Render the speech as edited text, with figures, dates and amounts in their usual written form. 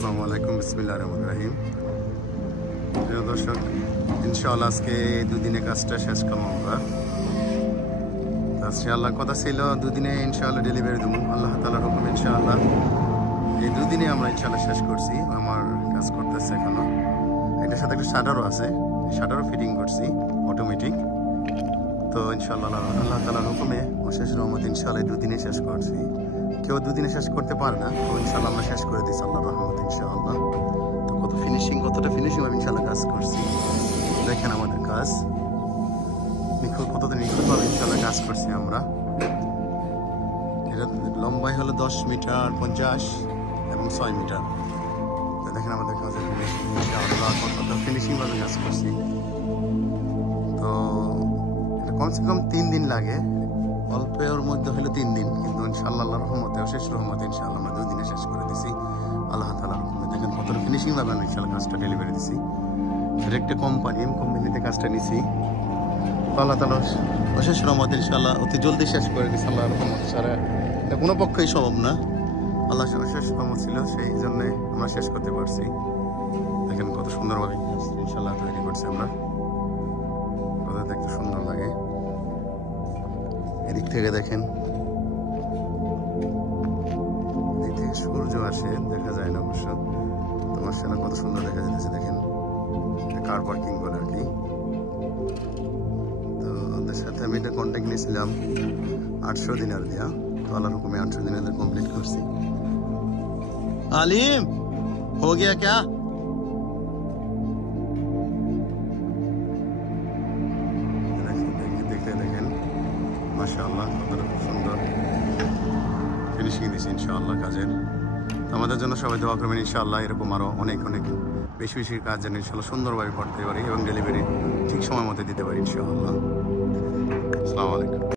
আসসালামু আলাইকুম, বিসমিল্লাহির রহমানির রহিম। প্রিয় দর্শক, ইনশাআল্লাহ আজকে দুদিনে কাজটা শেষ করবো আমরা। ইনশাআল্লাহ কথা ছিল দুদিনে ইনশাআল্লাহ ডেলিভারি দেবো, আল্লাহ তাআলার হুকুম। ইনশাআল্লাহ এই দুদিনে আমরা ইনশাআল্লাহ শেষ করছি। আমার কাজ করতেছে এখনো। এটার সাথে একটা শাটারও আছে, শাটারও ফিটিং করছি অটোমেটিক। তো ইনশাআল্লাহ আল্লাহ তাআলার হুকুমে অশেষ রহমত ইনশাআল্লাহ দুদিনে শেষ করছি। কেউ দুদিনে শেষ করতে পারে না, তো ইনশাআল্লাহ আমরা শেষ করে দিচ্ছি আল্লাহর রহমত ইনশাআল্লাহ। তো কতটা ফিনিশিং আমি ইনশাআল্লাহ কাজ করছি। দেখেন আমাদের কাজ কতটা নিখুঁতভাবে ইনশাআল্লাহ কাজ করছি আমরা। এটা লম্বাই হলো 10 মিটার 50 এবং 6 মিটার। তো দেখেন আমাদের কাজের ফিনিশিং ইনশাআল্লাহ কতটা ফিনিশিংভাবে কাজ করছি। তো এটা কমসে কম 3 দিন লাগে, অল্পের মধ্যে হলো 3 দিন, কিন্তু ইনশাআল্লাহ আল্লাহর রহমতে অশেষ রহমতে ইনশাআল্লাহ আমরা 2 দিনে শেষ করে দিছি আল্লাহ তাআলার হুকুমে। দেখেন কতটা ফিনিশিং ভাবে আমরা ইনশাআল্লাহ কাজটা ডেলিভারি দিছি। এটা একটা কোম্পানিতে কাজটা নিছি। আল্লাহ তাআলা অশেষ রহমতে ইনশাআল্লাহ অতি জলদি শেষ করে দিছি আল্লাহর রহমত ছাড়া এটা কোনো পক্ষেই সম্ভব না। আল্লাহ অশেষ রহমত ছিল, সেই জন্য আমরা শেষ করতে পারছি। দেখেন কত সুন্দরভাবে ইনশাআল্লাহ তৈরি করছি আমরা, কত দেখতে সুন্দর লাগে। এদিক থেকে দেখেন, এদিক থেকে সূর্য আসে, দেখা যায় না অবশ্য, তোমার সামনে কত সুন্দর দেখা যাচ্ছে। দেখেন কার পার্কিং বলে আর কি। তো ওদের সাথে আমি এটা কন্ট্যাক্ট নিয়েছিলাম 800 দিনার দিয়া। তো আল্লাহর হুকুমে 800 দিনার কমপ্লিট করছি। আলিম হো গিয়া ক্যা? দেখেন মাশাআল্লাহ কতটা সুন্দর ফিনিশিং দিয়েছি ইনশাআল্লাহ কাজের। আমাদের জন্য সবাই দোয়া করবেন ইনশাআল্লাহ, এরকম আরো অনেক বেশি কাজ যেন ইনশাআল্লাহ সুন্দরভাবে করতে পারি এবং ডেলিভারি ঠিক সময় মতো দিতে পারি ইনশাআল্লাহ। আসসালামু আলাইকুম।